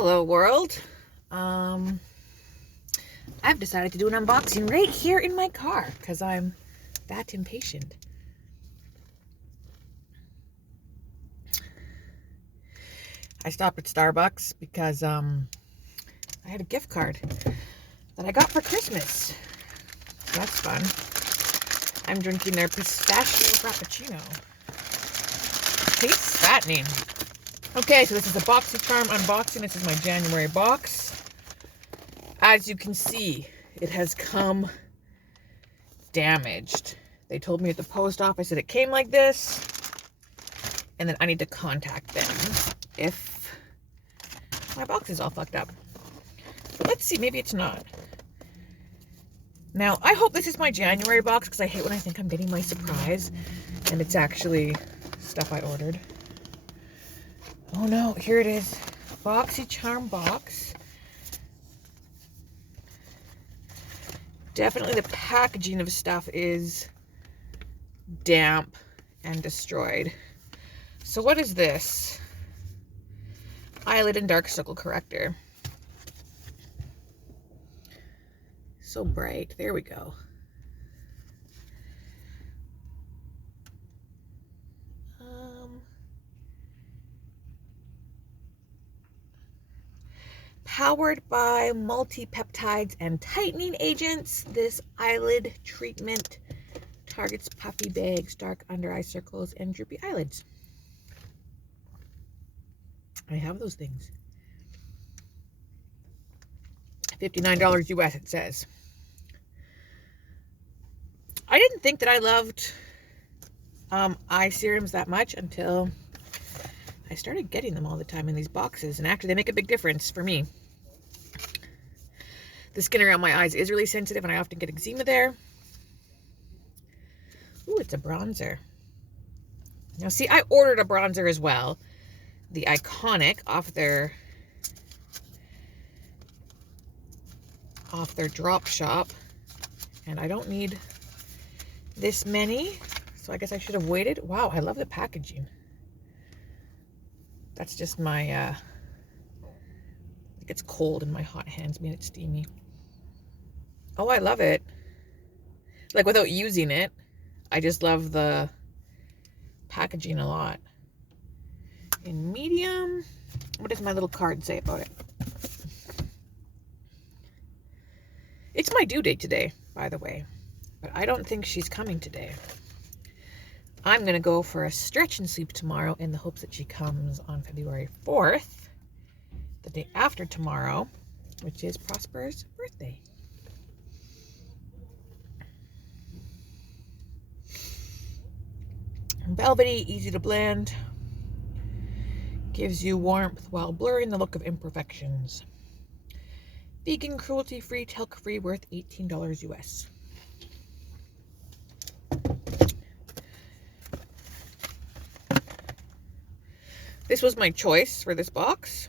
Hello world. I've decided to do an unboxing right here in my car because I'm that impatient. I stopped at Starbucks because I had a gift card that I got for Christmas. So that's fun. I'm drinking their pistachio frappuccino. Tastes fattening. Okay, so this is a boxycharm unboxing. This is my January box. As you can see, it has come damaged. They told me at the post office that it came like this, and then I need to contact them if my box is all fucked up. But let's see, maybe it's not. Now, I hope this is my January box because I hate when I think I'm getting my surprise and it's actually stuff I ordered. Oh no, here it is. boxycharm box. Definitely the packaging of stuff is damp and destroyed. So what is this? Eyelid and dark circle corrector. So bright. There we go. Powered by multi-peptides and tightening agents, this eyelid treatment targets puffy bags, dark under eye circles, and droopy eyelids. I have those things. $59 US, it says. I didn't think that I loved eye serums that much until I started getting them all the time in these boxes, and actually they make a big difference for me. The skin around my eyes is really sensitive, and I often get eczema there. Ooh, it's a bronzer. Now, see, I ordered a bronzer as well. The Iconic off their drop shop. And I don't need this many, so I guess I should have waited. Wow, I love the packaging. That's just my, it gets cold in my hot hands, being it's steamy. Oh, I love it. Like, without using it, I just love the packaging a lot. In medium, what does my little card say about it? It's my due date today, by the way, but I don't think she's coming today. I'm going to go for a stretch and sleep tomorrow in the hopes that she comes on February 4th, the day after tomorrow, which is Prosper's birthday. Velvety, easy to blend, gives you warmth while blurring the look of imperfections. Vegan, cruelty-free, talc-free, worth $18 US. This was my choice for this box.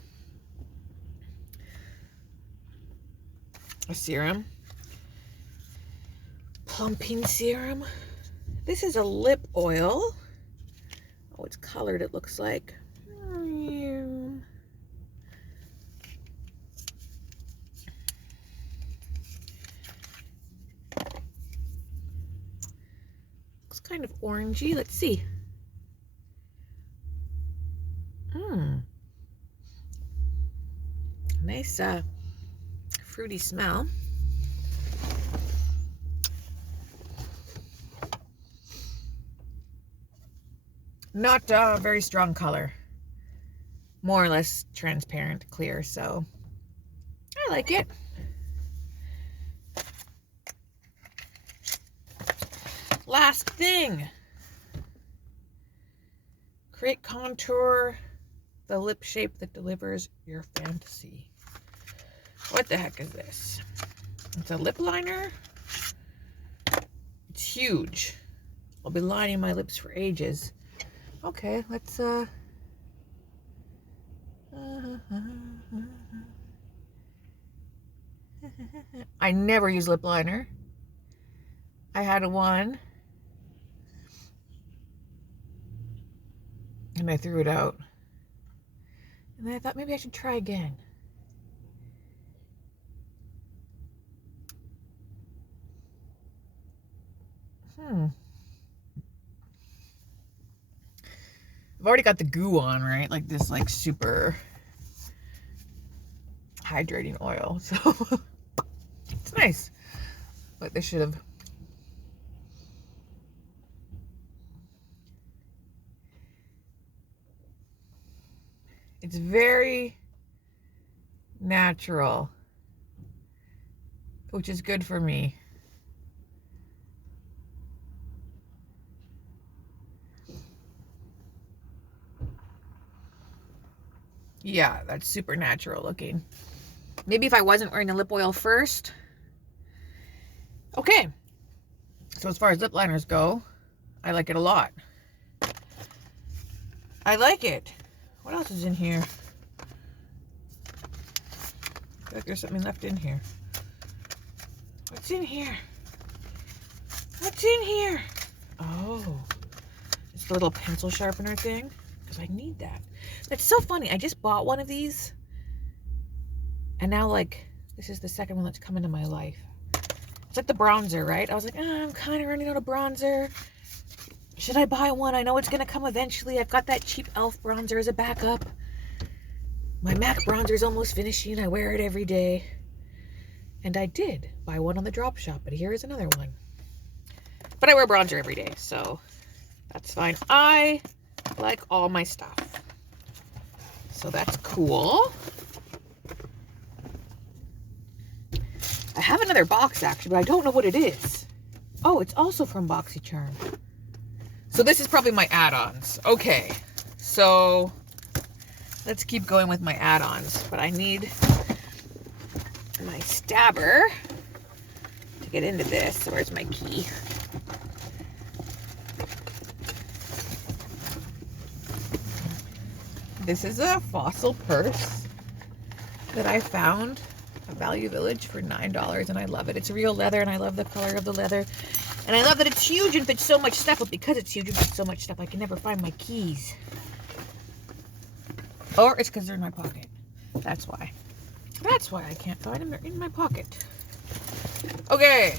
A serum. Plumping serum. This is a lip oil. Oh, it's colored, it looks like. Looks kind of orangey. Let's see. Nice fruity smell. Not a very strong color. More or less transparent, clear, so I like it. Last thing. Create contour, the lip shape that delivers your fantasy. What the heck is this? It's a lip liner. It's huge. I'll be lining my lips for ages. Okay, let's I never use lip liner. I had one and I threw it out. And then I thought maybe I should try again. I've already got the goo on, right? Like this, like super hydrating oil. So it's nice. But they should have. It's very natural, which is good for me. Yeah, that's super natural looking. Maybe if I wasn't wearing the lip oil first. Okay. So as far as lip liners go, I like it a lot. I like it. What else is in here? I feel like there's something left in here. What's in here? What's in here? Oh, it's the little pencil sharpener thing, because I need that. That's so funny. I just bought one of these, and now, like, this is the second one that's come into my life. It's like the bronzer, right? I was like, oh, I'm kind of running out of bronzer. Should I buy one? I know it's going to come eventually. I've got that cheap e.l.f. bronzer as a backup. My MAC bronzer is almost finishing. I wear it every day. And I did buy one on the drop shop, but here is another one. But I wear bronzer every day, so that's fine. I like all my stuff. So that's cool. I have another box, actually, but I don't know what it is. Oh, it's also from boxycharm. So this is probably my add-ons. Okay, so let's keep going with my add-ons. But I need my stabber to get into this. Where's my key? This is a fossil purse that I found at Value Village for $9, and I love it. It's real leather, and I love the color of the leather. And I love that it's huge and fits so much stuff, but because it's huge and fits so much stuff, I can never find my keys. Or it's because they're in my pocket. That's why. That's why I can't find them. They're in my pocket. Okay.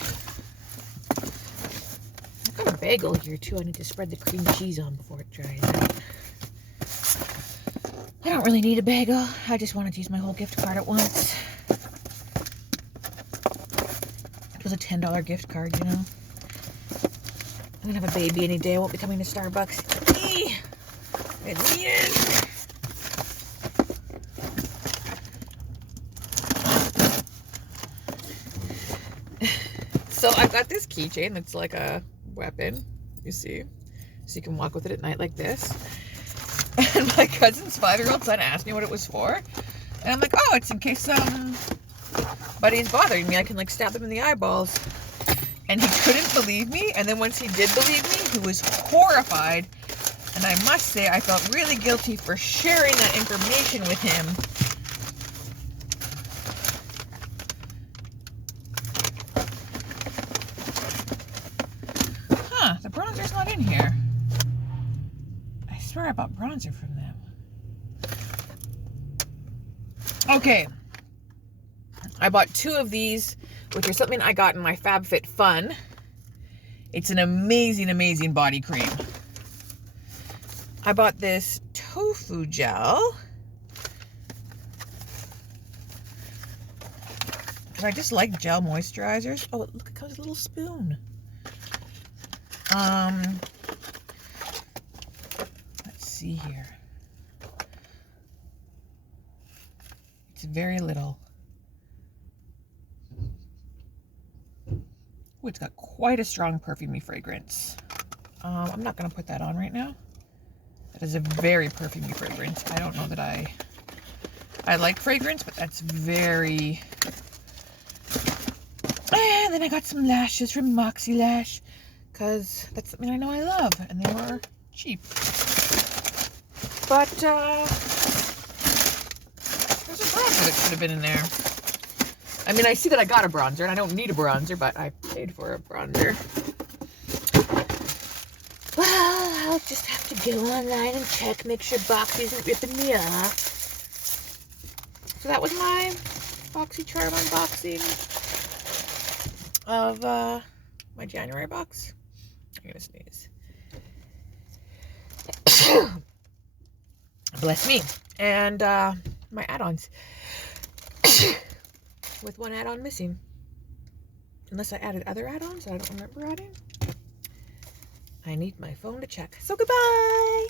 I've got a bagel here, too. I need to spread the cream cheese on before it dries out. I don't really need a bagel. I just wanted to use my whole gift card at once. It was a $10 gift card, you know. I'm gonna have a baby any day. I won't be coming to Starbucks. It's the end. So I've got this keychain that's like a weapon, you see. So you can walk with it at night like this. And my cousin's 5-year-old son asked me what it was for. And I'm like, oh, it's in case somebody's bothering me. I can like stab them in the eyeballs. And he couldn't believe me. And then once he did believe me, he was horrified. And I must say, I felt really guilty for sharing that information with him. Huh, the bronzer's not in here. I swear I bought bronzer from them. Okay. I bought 2 of these, which are something I got in my FabFitFun. It's an amazing, amazing body cream. I bought this tofu gel. Because I just like gel moisturizers. Oh, look, it comes with a little spoon. Let's see here. It's very little. Oh, it's got quite a strong perfumey fragrance. I'm not going to put that on right now. That is a very perfumey fragrance. I don't know that I like fragrance, but that's very... And then I got some lashes from Moxie Lash, because that's something I know I love, and they were cheap. But, there's a bronzer that should have been in there. I mean, I see that I got a bronzer, and I don't need a bronzer, but I paid for a bronzer. Well, I'll just have to go online and check, make sure Boxy isn't ripping me off. So that was my boxycharm unboxing of my January box. I'm gonna sneeze. Bless me. And my add-ons. With one add-on missing. Unless I added other add-ons that I don't remember adding. I need my phone to check. So goodbye!